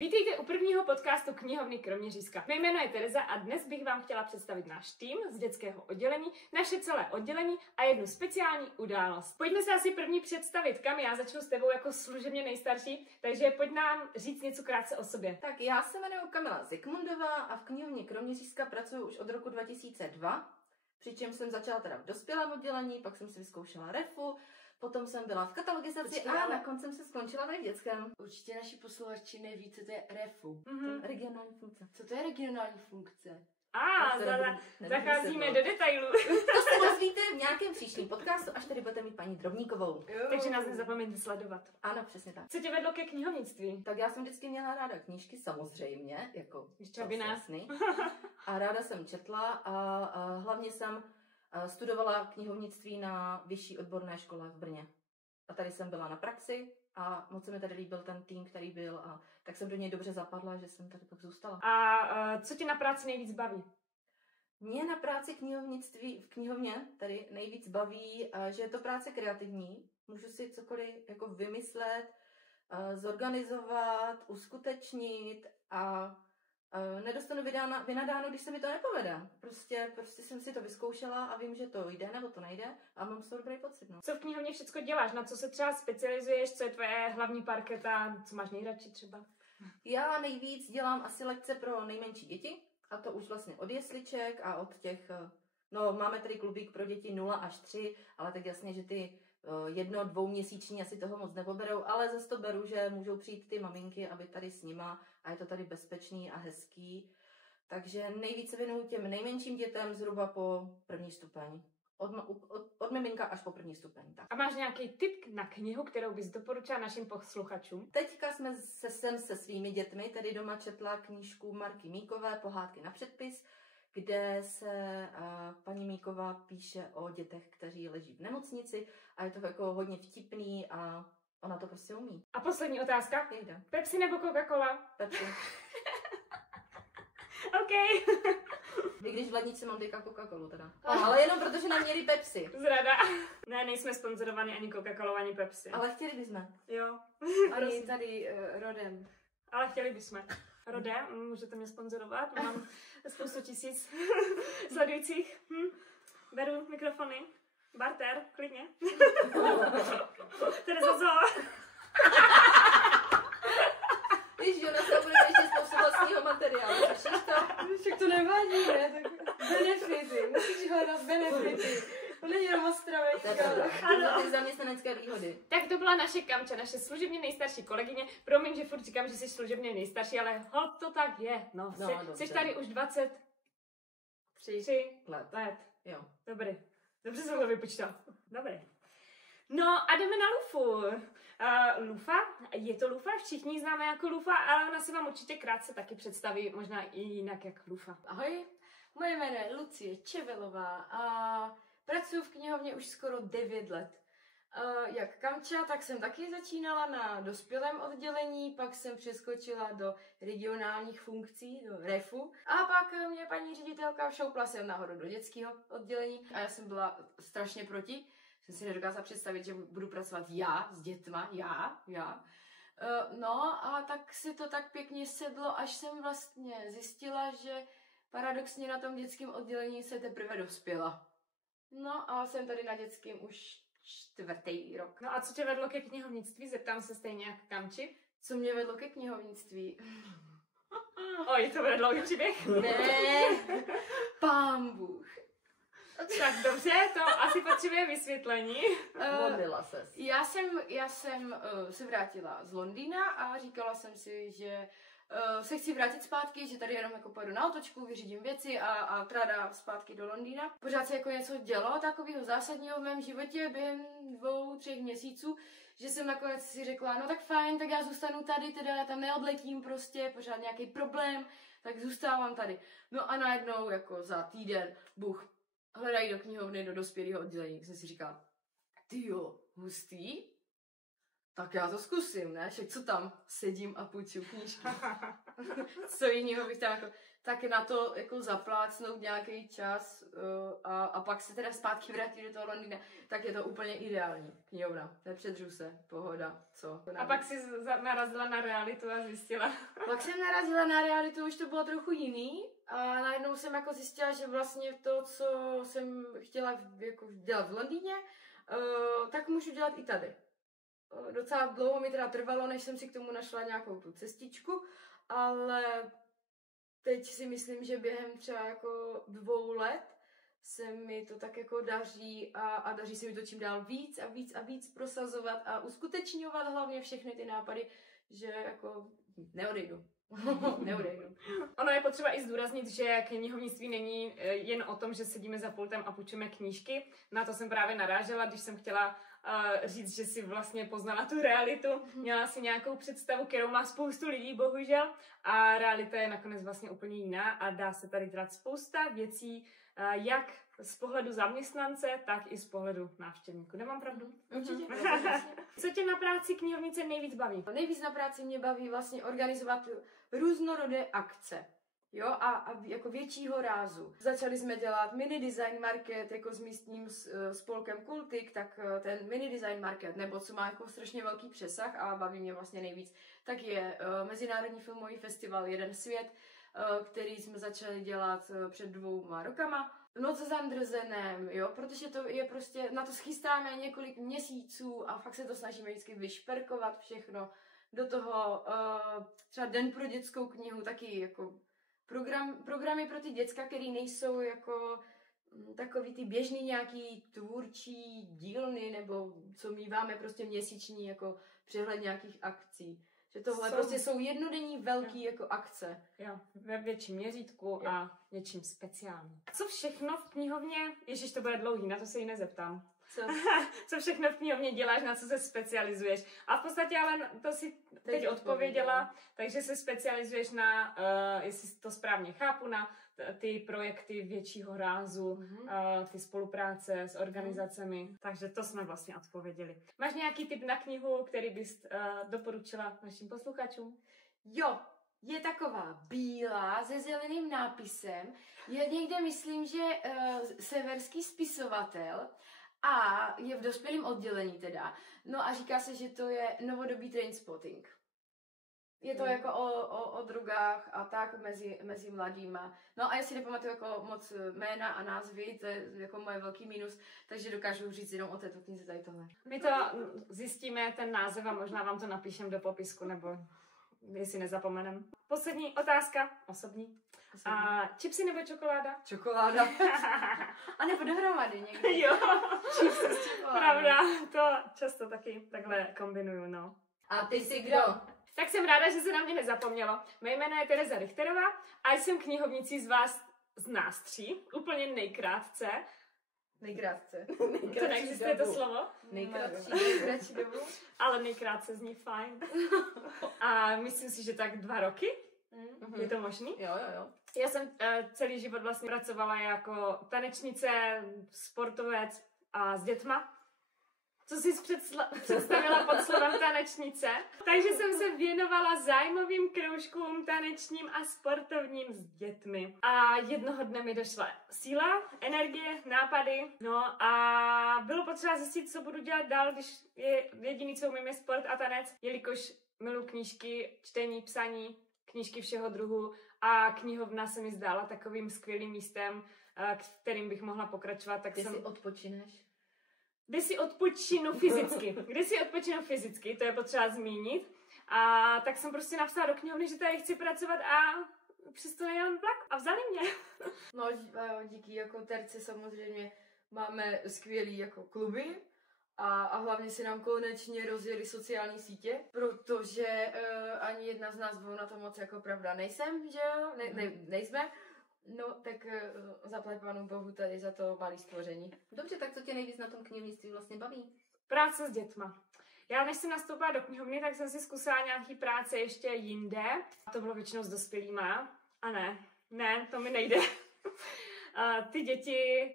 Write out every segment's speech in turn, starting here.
Vítejte u prvního podcastu knihovny Kroměřížska. Mé jméno je Tereza a dnes bych vám chtěla představit náš tým z dětského oddělení, naše celé oddělení a jednu speciální událost. Pojďme se asi první představit. Kam? Já začnu s tebou jako služebně nejstarší, takže pojď nám říct něco krátce o sobě. Tak já se jmenuji Kamila Zikmundová a v knihovně Kroměřížska pracuji už od roku 2002, přičemž jsem začala teda v dospělém oddělení, pak jsem si vyzkoušela refu, potom jsem byla v katalogizaci a nakonec jsem se skončila tady v dětském. Určitě naši posluchači neví, co to je refu. Regionální funkce. Co to je regionální funkce? Zacházíme do detailů. To se dozvíte v nějakém příštím podcastu, až tady budete mít paní Drobníkovou. Takže nás nezapomeňte sledovat. Ano, přesně tak. Co tě vedlo ke knihovnictví? Tak já jsem vždycky měla ráda knížky, samozřejmě, jako ještě by nás. A ráda jsem četla a hlavně jsem studovala knihovnictví na vyšší odborné škole v Brně. A tady jsem byla na praxi a moc se mi tady líbil ten tým, který byl, a tak jsem do něj dobře zapadla, že jsem tady pak zůstala. A co tě na práci nejvíc baví? Mě na práci knihovnictví v knihovně tady nejvíc baví, že je to práce kreativní. Můžu si cokoliv jako vymyslet, zorganizovat, uskutečnit a nedostanu vynadáno, když se mi to nepovede. Prostě jsem si to vyzkoušela a vím, že to jde nebo to nejde a mám z toho dobrý pocit. No. Co v knihovně všecko děláš? Na co se třeba specializuješ? Co je tvoje hlavní parketa? Co máš nejradši třeba? Já nejvíc dělám asi lekce pro nejmenší děti, a to už vlastně od jesliček a od těch, no máme tady klubík pro děti 0 až 3, ale tak jasně, že ty 1-, 2měsíční asi toho moc nepoberou, ale zase to beru, že můžou přijít ty maminky, aby tady s nima a je to tady bezpečný a hezký. Takže nejvíce věnuju těm nejmenším dětem zhruba po první stupeň. Od miminka až po první stupeň. Tak. A máš nějaký tip na knihu, kterou bys doporučila našim posluchačům? Teďka jsem se svými dětmi, tedy doma četla knížku Marky Míkové Pohádky na předpis, kde se paní Míková píše o dětech, kteří leží v nemocnici a je to jako hodně vtipný a ona to prostě umí. A poslední otázka. Jejda. Pepsi nebo Coca-Cola? Pepsi. OK. I když v lednici mám teďka Coca-Colu teda. Ale jenom protože nám měli Pepsi. Zrada. Ne, nejsme sponzorovaní ani Coca-Colou, ani Pepsi. Ale chtěli bychom. Jo. Ani tady Rodem. Ale chtěli bychom. Rode, můžete mě sponzorovat, mám spoustu tisíc sledujících. Beru mikrofony. Barter, klidně. Tereza, co? Víš, ona se bude ještě spoustu vlastního materiálu. Slyšíš to? Však to nevadí, ne? Tak benefity, musíš hledat benefity. To není jenom Ostravečka. Ano. Ty zaměstnanecké výhody. Tak to byla naše Kamča, naše služebně nejstarší kolegyně. Promiň, že furt říkám, že jsi služebně nejstarší, ale holt to tak je. No, jsi tady už 23 let. Jo. Dobrý. Dobře jsem to vypočítal. Dobrý. No a jdeme na Lufu. Lufa? Je to Lufa? Všichni známe jako Lufa, ale ona si vám určitě krátce taky představí, možná i jinak jak Lufa. Ahoj, moje jméno je Lucie Čevelová a pracuji v knihovně už skoro 9 let. Jak Kamča, tak jsem taky začínala na dospělém oddělení, pak jsem přeskočila do regionálních funkcí, do refu, a pak mě paní ředitelka všoupla sem nahoru do dětského oddělení a já jsem byla strašně proti. Jsem si nedokázala představit, že budu pracovat já s dětma, já. No a tak si to tak pěkně sedlo, až jsem vlastně zjistila, že paradoxně na tom dětském oddělení se teprve dospěla. No a jsem tady na dětském už 4. rok. No a co tě vedlo ke knihovnictví? Zeptám se stejně jak Kamči. Co mě vedlo ke knihovnictví? Oj, to bude dlouhý příběh. Ne, Pán Bůh. Tak dobře, to asi potřebuje vysvětlení. Modlila ses. Já jsem se vrátila z Londýna a říkala jsem si, že se chci vrátit zpátky, že tady jenom jako pojedu na otočku, vyřídím věci a tráda zpátky do Londýna. Pořád se jako něco dělo takového zásadního v mém životě během 2-3 měsíců, že jsem nakonec si řekla, no tak fajn, tak já zůstanu tady, teda já tam neodletím prostě, pořád nějaký problém, tak zůstávám tady. No a najednou jako za týden, Bůh, hledají do knihovny, do dospělého oddělení, jsem si říkala, tyjo, hustý, tak já to zkusím, ne? Však co tam? Sedím a půjču knížky. Co jiného bych tam jako, tak na to jako zaplácnout nějaký čas a pak se teda zpátky vrátit do toho Londýna, tak je to úplně ideální. Knihovna, nepředřu se, pohoda, co? A pak si narazila na realitu a zjistila. Pak jsem narazila na realitu, už to bylo trochu jiný a najednou jsem jako zjistila, že vlastně to, co jsem chtěla jako dělat v Londýně, tak můžu dělat i tady. Docela dlouho mi teda trvalo, než jsem si k tomu našla nějakou tu cestičku, ale teď si myslím, že během třeba jako 2 let se mi to tak jako daří a daří se mi to čím dál víc a víc a víc prosazovat a uskutečňovat hlavně všechny ty nápady, že jako neodejdu. Neodejdu. Ono je potřeba i zdůraznit, že knihovnictví není jen o tom, že sedíme za pultem a půjčíme knížky. Na to jsem právě narážela, když jsem chtěla říct, že si vlastně poznala tu realitu. Měla si nějakou představu, kterou má spoustu lidí, bohužel. A realita je nakonec vlastně úplně jiná a dá se tady dělat spousta věcí, jak z pohledu zaměstnance, tak i z pohledu návštěvníku. Nemám pravdu? Určitě. Co tě na práci knihovnice nejvíc baví? Nejvíc na práci mě baví vlastně organizovat různorodé akce. Jo, a jako většího rázu. Začali jsme dělat mini design market jako s místním spolkem Kultik, tak ten mini design market, nebo co má jako strašně velký přesah a baví mě vlastně nejvíc, tak je Mezinárodní filmový festival Jeden svět, který jsme začali dělat před 2 rokama. Noc s Andersenem, jo, protože to je prostě, na to schystáme několik měsíců a fakt se to snažíme vždycky vyšperkovat všechno. Do toho třeba Den pro dětskou knihu, taky jako programy pro ty děcka, které nejsou jako takový ty běžný nějaký tvůrčí dílny, nebo co míváme prostě měsíční jako přehled nějakých akcí. Že tohle prostě jsou jednodenní velký jako akce. Jo, ve větším měřítku a něčím speciálním. Co všechno v knihovně, ježiš, to bude dlouhý, na to se jí nezeptám. Co všechno v knihovně děláš, na co se specializuješ? A v podstatě ale to si teď odpověděla, takže se specializuješ na, jestli to správně chápu, na ty projekty většího rázu, ty spolupráce s organizacemi. Takže to jsme vlastně odpověděli. Máš nějaký tip na knihu, který bys doporučila našim posluchačům? Jo, je taková bílá se zeleným nápisem. Je někde, myslím, že severský spisovatel a je v dospělém oddělení teda. No a říká se, že to je novodobý Trainspotting. Je to jako o drogách a tak mezi mladýma. No a já si nepamatuju jako moc jména a názvy, to je jako moje velký mínus, takže dokážu říct jenom o této knize tady tohle. My to zjistíme, ten název, a možná vám to napíšem do popisku, nebo jestli nezapomenem. Poslední otázka, osobní. A chipsy nebo čokoláda? Čokoláda. A nebo dohromady někdy. Jo, pravda, to často taky takhle kombinuju, no. A ty jsi kdo? Tak jsem ráda, že se na mě nezapomnělo. Mé jméno je Tereza Richterová a jsem knihovnicí z nás 3, úplně nejkrátce. Nejkrátce. To neexistuje to slovo? Nejkratší dobu. Ale nejkrátce zní fajn. A myslím si, že tak 2 roky. Je to možný? Jo. Já jsem celý život vlastně pracovala jako tanečnice, sportovec a s dětma. Co jsi představila pod slovem tanečnice? Takže jsem se věnovala zájmovým kroužkům tanečním a sportovním s dětmi. A jednoho dne mi došla síla, energie, nápady. No a bylo potřeba zjistit, co budu dělat dál, když jediný, co umím, je sport a tanec, jelikož miluji knížky, čtení, psaní, knížky všeho druhu a knihovna se mi zdála takovým skvělým místem, kterým bych mohla pokračovat. Tak Ty si odpočineš? Kdy si odpočinu fyzicky, to je potřeba zmínit. A tak jsem prostě napsala do knihovny, že tady chci pracovat a přesto nejel vlak a vzali mě. No díky jako Terce samozřejmě máme skvělý jako kluby a hlavně se nám konečně rozjeli sociální sítě, protože ani jedna z nás 2 na to moc jako pravda nejsem, že jo? Nejsme. No, tak zaplať pánu bohu tady za to malý stvoření. Dobře, tak co tě nejvíc na tom knihovnictví vlastně baví? Práce s dětma. Já než jsem nastoupila do knihovny, tak jsem si zkusila nějaký práce ještě jinde. To bylo většinou s dospělýma. A ne, to mi nejde. Ty děti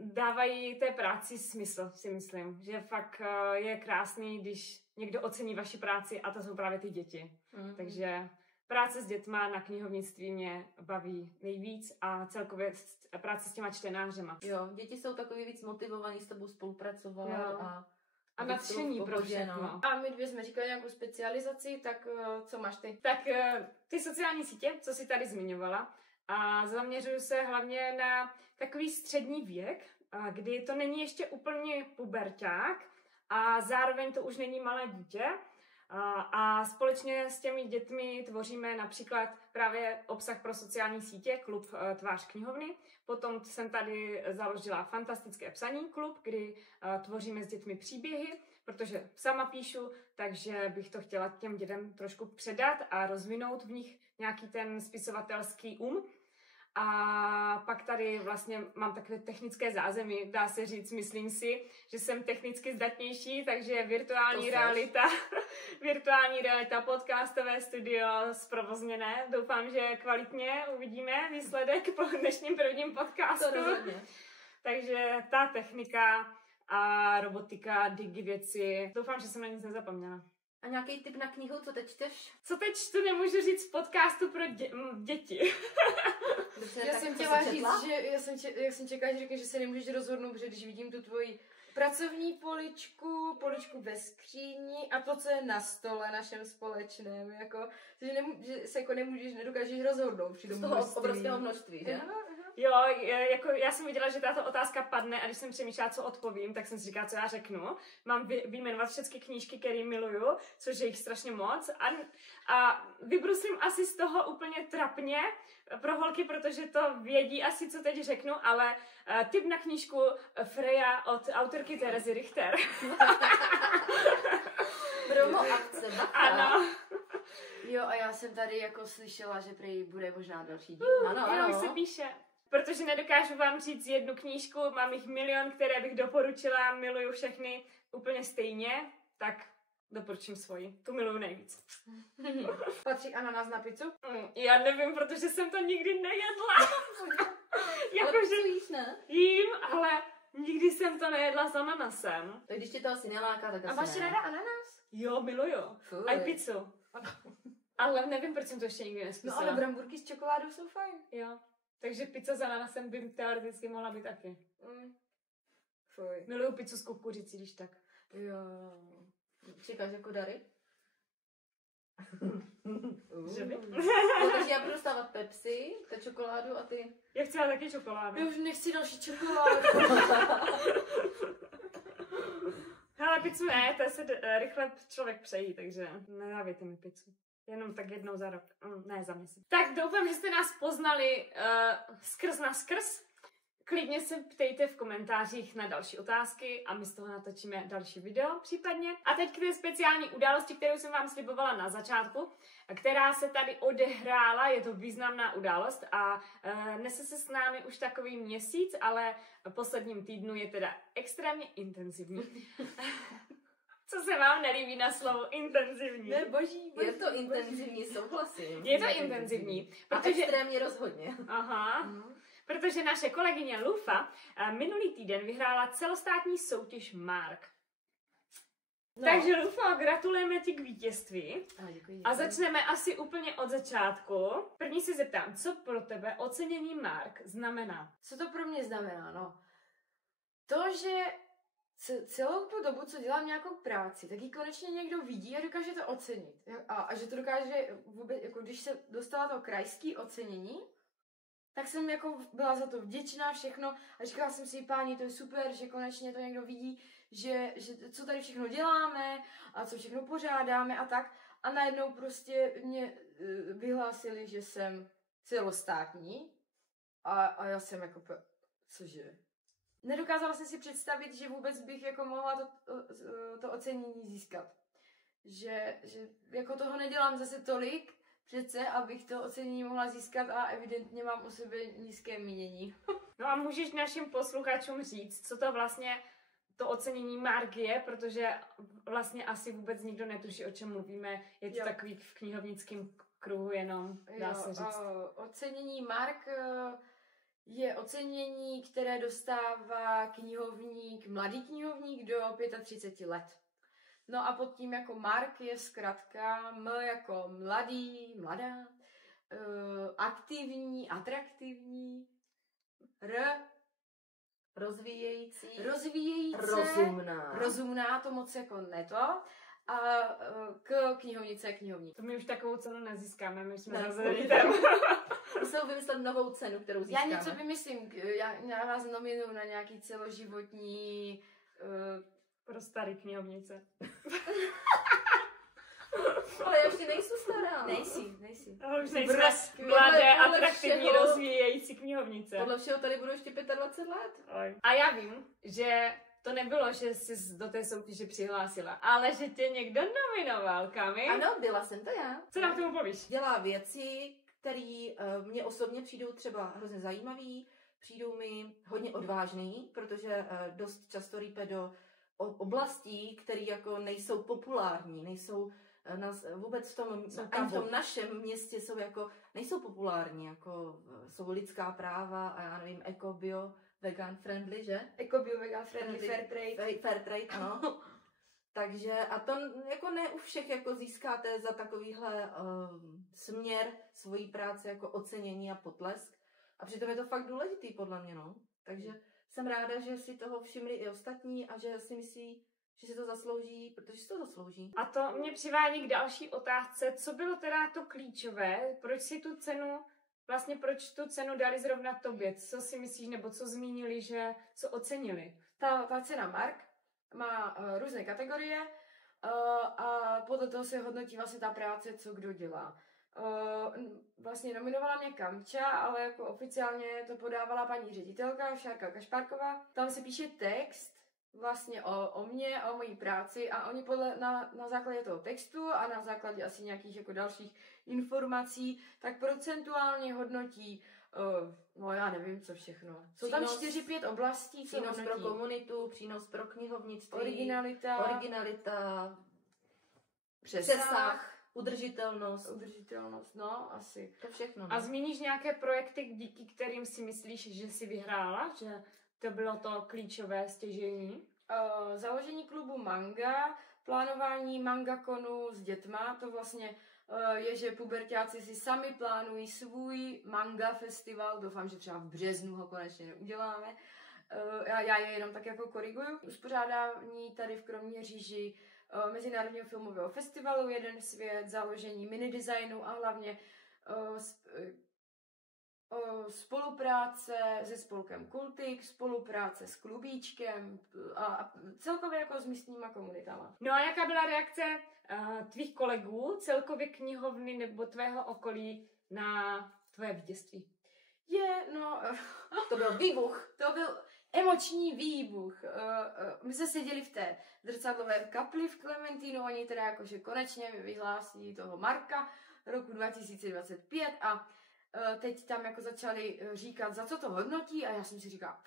dávají té práci smysl, si myslím. Že fakt je krásný, když někdo ocení vaši práci a to jsou právě ty děti. Takže práce s dětma na knihovnictví mě baví nejvíc a celkově práce s těma čtenářema. Jo, děti jsou takový víc motivovaní s tebou spolupracovat a nadšení pro všechno. A my dvě jsme říkali nějakou specializaci, tak co máš ty? Tak ty sociální sítě, co jsi tady zmiňovala, a zaměřuju se hlavně na takový střední věk, kdy to není ještě úplně puberťák a zároveň to už není malé dítě. A společně s těmi dětmi tvoříme například právě obsah pro sociální sítě, klub Tvář knihovny. Potom jsem tady založila fantastické psaní klub, kdy tvoříme s dětmi příběhy, protože sama píšu, takže bych to chtěla těm dětem trošku předat a rozvinout v nich nějaký ten spisovatelský A pak tady vlastně mám takové technické zázemí, dá se říct, myslím si, že jsem technicky zdatnější, takže virtuální realita, podcastové studio zprovozněné. Doufám, že kvalitně uvidíme výsledek po dnešním prvním podcastu. Takže ta technika a robotika, digi věci, doufám, že jsem na nic nezapomněla. A nějaký tip na knihu, co teď čteš? Co teď čtu, nemůžu říct v podcastu pro děti. Já jsem chtěla říct, že já jsem čekala, že řekneš, že se nemůžeš rozhodnout, protože když vidím tu tvoji pracovní poličku ve skříni a to, co je na stole našem společném, jako, že se jako nedokážeš rozhodnout při tom množství. Z toho obrovského množství, že? Jo, jako já jsem viděla, že tato otázka padne a když jsem přemýšlela, co odpovím, tak jsem si říkala, co já řeknu. Mám vyjmenovat všechny knížky, které miluju, což je jich strašně moc a vybruslím asi z toho úplně trapně pro holky, protože to vědí asi, co teď řeknu, ale tip na knížku Freja od autorky Terezy Richter. Promo akce, ano. Jo, a já jsem tady jako slyšela, že prý bude možná další díl. Ano. Už se píše. Protože nedokážu vám říct jednu knížku, mám jich milion, které bych doporučila, miluju všechny úplně stejně, tak doporučím svoji. Tu miluju nejvíc. Patří ananas na pizzu? Já nevím, protože jsem to nikdy nejedla. Jakože jíš, ne? Jím, ale nikdy jsem to nejedla s ananasem. Tak když tě to asi neláká, tak asi a máš ráda ananas? Jo, miluju. A i pizzu. Ale nevím, proč jsem to ještě nikdy neskusila. No ale bramburky s čokoládou jsou fajn. Jo. Takže pizza s ananasem by teoreticky mohla být taky. Fuj. Miluju pizzu s kukuřicí, když tak. Jo. Čekáš jako dary? Že by? No, takže já budu dostávat Pepsi, ta čokoládu a ty... Já chci taky čokoládu. Já už nechci další čokoládu. Hele, pizzu ne, to se rychle člověk přejí, takže nedávejte mi pizzu. Jenom tak jednou za rok, ne za měsíc. Tak doufám, že jste nás poznali skrz na skrz. Klidně se ptejte v komentářích na další otázky a my z toho natočíme další video případně. A teď k té speciální události, kterou jsem vám slibovala na začátku, která se tady odehrála, je to významná událost a nese se s námi už takový měsíc, ale v posledním týdnu je teda extrémně intenzivní. Co se vám nelíbí na slovo intenzivní? Ne, boží. Je to intenzivní, souhlasím. Je to intenzivní. Protože... A extrémně rozhodně. Aha. Protože naše kolegyně Lufa minulý týden vyhrála celostátní soutěž Mark. No. Takže Lufo, gratulujeme ti k vítězství. Děkuji. A začneme asi úplně od začátku. První se zeptám, co pro tebe ocenění Mark znamená? Co to pro mě znamená? No, to, že celou tu dobu, co dělám nějakou práci, tak ji konečně někdo vidí a dokáže to ocenit. A že to dokáže vůbec, jako když se dostala to krajské ocenění, tak jsem jako byla za to vděčná všechno a říkala jsem si, páni, to je super, že konečně to někdo vidí, že co tady všechno děláme a co všechno pořádáme a tak. A najednou prostě mě vyhlásili, že jsem celostátní a já jsem jako, cože? Nedokázala jsem si představit, že vůbec bych jako mohla to ocenění získat. Že jako toho nedělám zase tolik, přece, abych to ocenění mohla získat a evidentně mám o sobě nízké mínění. No a můžeš našim posluchačům říct, co to vlastně to ocenění Mark je, protože vlastně asi vůbec nikdo netuší, o čem mluvíme. Je to takový v knihovnickém kruhu jenom, dá se říct. Ocenění Mark je ocenění, které dostává knihovník, mladý knihovník do 35 let. No a pod tím jako Mark je zkrátka M jako mladý, mladá, aktivní, atraktivní, rozvíjející, rozumná, to moc jako neto, a k knihovnice knihovník. To my už takovou cenu nezískáme, my jsme Ne, rozhodli tam. Musím vymyslet novou cenu, kterou získáme. Já něco vymyslím, já vás nominuju na nějaký celoživotní... Pro starý knihovnice. Ale já ještě nejsou stará. Nejsi. Ale už nejsme mladé, atraktivní, rozvíjející knihovnice. Podle všeho tady budu ještě 25 let. A já vím, že to nebylo, že jsi do té soutěže přihlásila, ale že tě někdo nominoval, Kami. Ano, byla jsem to já. Co nám k tomu povíš? Dělá věci, které mně osobně přijdou třeba hrozně zajímavý, přijdou mi hodně odvážný, protože dost často rýpe do oblastí, které jako nejsou populární, nejsou vůbec v tom našem městě jsou jako, nejsou populární, jako jsou lidská práva a já nevím, eko, bio, vegan friendly, že? Eko, bio, vegan friendly, fair trade, ano. Takže, a to jako ne u všech jako získáte za takovýhle směr svojí práce jako ocenění a potlesk. A přitom je to fakt důležitý podle mě, no. Takže jsem ráda, že si toho všimli i ostatní a že si myslí, že si to zaslouží, protože si to zaslouží. A to mě přivádí k další otázce, co bylo teda to klíčové, proč proč tu cenu dali zrovna tobě, co si myslíš, nebo co zmínili, že co ocenili? Ta cena Mark má různé kategorie a podle toho se hodnotí vlastně ta práce, co kdo dělá. Vlastně nominovala mě Kamča, ale jako oficiálně to podávala paní ředitelka Šárka Kašpárková. Tam se píše text vlastně o mně, o mojí práci a oni na základě toho textu a na základě asi nějakých jako dalších informací, tak procentuálně hodnotí, no já nevím co všechno. Jsou tam 4-5 oblastí, co přínos hodnotí. Pro komunitu, přínos pro knihovnictví, originalita, přesah, udržitelnost, no asi. To všechno. A zmíníš nějaké projekty, díky kterým si myslíš, že jsi vyhrála, že to bylo to klíčové stěžení? Založení klubu Manga, plánování mangakonu s dětma, to vlastně je, že puberťáci si sami plánují svůj manga festival, doufám, že třeba v březnu ho konečně neuděláme. Já je jenom tak jako koriguju. Uspořádání tady v Kroměříži Mezinárodního filmového festivalu Jeden svět, založení minidesignu a hlavně spolupráce se spolkem Kultik, spolupráce s klubíčkem a celkově jako s místníma komunitama. No a jaká byla reakce tvých kolegů, celkově knihovny nebo tvého okolí na tvoje vítězství? To byl výbuch. To byl emoční výbuch. My jsme seděli v té zrcadlové kapli v Klementínu, oni teda jakože konečně vyhlásí toho Marka roku 2025 a teď tam jako začali říkat, za co to hodnotí a já jsem si říkala,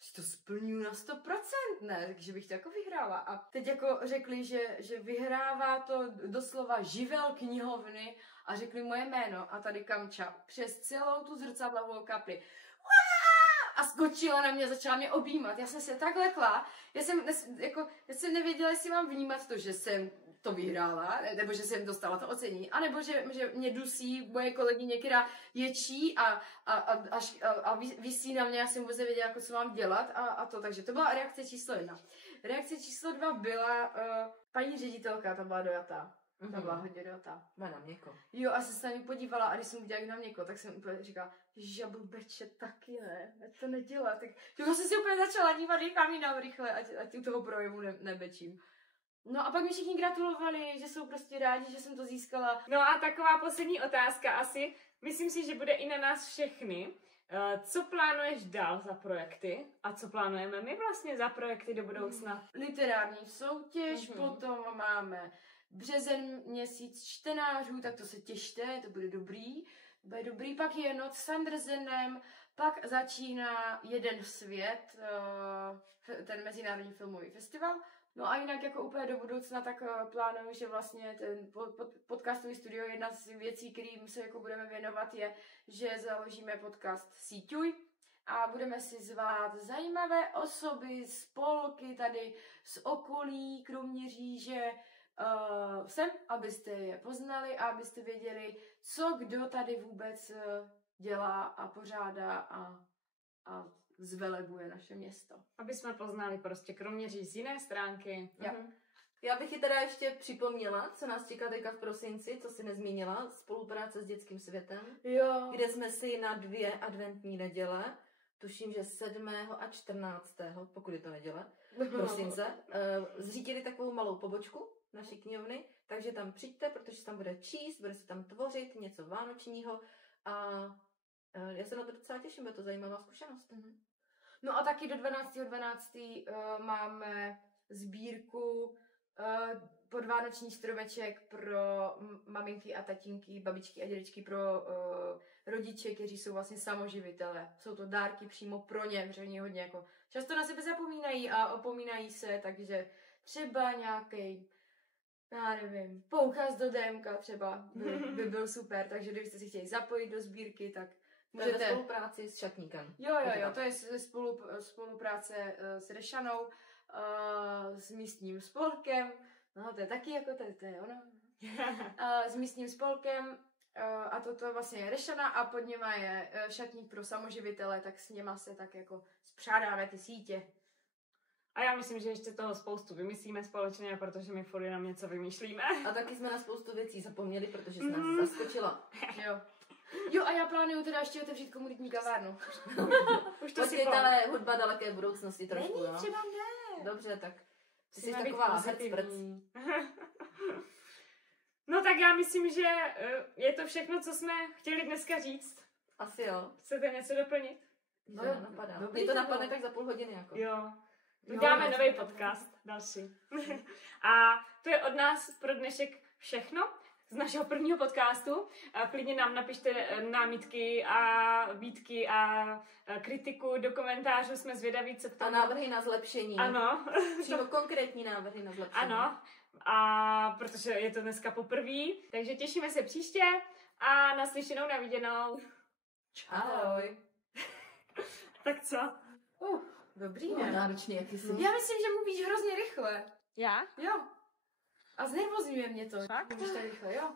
že to splňuji na 100%, ne, takže bych to jako vyhrála. A teď jako řekli, že vyhrává to doslova živel knihovny a řekli moje jméno a tady Kamča přes celou tu zrcadlovou kapli. A skočila na mě, začala mě objímat. Já jsem se tak lekla, já jsem nevěděla, jestli mám vnímat to, že jsem to vyhrála, nebo že jsem dostala to ocenění, anebo že mě dusí moje kolegyně, která ječí a visí na mě, já jsem vůbec nevěděla, jako co mám dělat a to, takže to byla reakce číslo 1. Reakce číslo 2 byla paní ředitelka, ta byla dojatá. Ta byla hodně dojatá. Má na měko. Jo, a jsem se na ní podívala a když jsem udělala na měko, tak jsem úplně říkala, že já budu brečet taky, ne? Ať to nedělá. Tak jsem si úplně začala dívat, dýchám jinam rychle, ať u toho projevu nebečím. No a pak mi všichni gratulovali, že jsou prostě rádi, že jsem to získala. No a taková poslední otázka asi, myslím si, že bude i na nás všechny. Co plánuješ dál za projekty a co plánujeme my vlastně za projekty do budoucna? Literární soutěž, potom máme březen, měsíc čtenářů, tak to se těšte, to bude dobrý. Bude dobrý, pak je noc s Andersenem, pak začíná Jeden svět, ten mezinárodní filmový festival. No a jinak jako úplně do budoucna tak plánuju, že vlastně ten podcastový studio, jedna z věcí, kterým se jako budeme věnovat, je, že založíme podcast Síťuj, a budeme si zvát zajímavé osoby, spolky tady z okolí Kroměříže sem, abyste je poznali a abyste věděli, co kdo tady vůbec dělá a pořádá a zvelebuje naše město. Aby jsme poznali prostě Kroměříž z jiné stránky. Ja. Já bych ji teda ještě připomněla, co nás čeká teďka v prosinci, co si nezmínila, spolupráce s Dětským světem, Jo. kde jsme si na 2 adventní neděle, tuším, že 7. a 14., pokud je to neděle, prosince, zřídili takovou malou pobočku naší knihovny, takže tam přijďte, protože se tam bude číst, bude se tam tvořit něco vánočního a já se na to docela těším, bude to zajímavá zkušenost. No a taky do 12.12. Máme sbírku podvánoční stromeček pro maminky a tatínky, babičky a dědečky, pro rodiče, kteří jsou vlastně samoživitelé. Jsou to dárky přímo pro ně, protože oni hodně jako často na sebe zapomínají a opomínají se, takže třeba nějaký, já nevím, poukaz do DMka třeba by byl super, takže kdybyste si chtěli zapojit do sbírky, tak Můžete ve spolupráci s Šatníkem. Jo, to je spolupráce s Rešanou, s místním spolkem, no to je taky jako to je ono, s místním spolkem a toto vlastně je Rešana a pod něma je Šatník pro samoživitele, tak s něma se tak jako spřádáme ty sítě. A já myslím, že ještě toho spoustu vymyslíme společně, protože my furt jenom něco vymýšlíme. A taky jsme na spoustu věcí zapomněli, protože jsi nás zaskočila. Jo, a já plánuju teda ještě otevřít komunitní kavárnu. Už to si ale hudba daleké budoucnosti trošku, Není, třeba ne. Dobře, tak ty jsi taková hercprc. No tak já myslím, že je to všechno, co jsme chtěli dneska říct. Asi jo. Chcete něco doplnit? No jo, napadá. Mě to napadne tak za půl hodiny jako. Jo. Uděláme nový podcast, další. A to je od nás pro dnešek všechno z našeho prvního podcastu. Klidně nám napište námitky a výtky a kritiku do komentářů, jsme zvědaví, co k tomu. A návrhy na zlepšení. Ano. Přímo konkrétní návrhy na zlepšení. Ano. A protože je to dneska poprvé, takže těšíme se příště a naslyšenou, na viděnou. Ahoj. Tak co? Dobrý, No, ne? náročný, jaký jsi. Já myslím, že mluvíš hrozně rychle. Já? Jo. A znervozňuje mě to. Fakt? Mluvíš tak rychle, jo.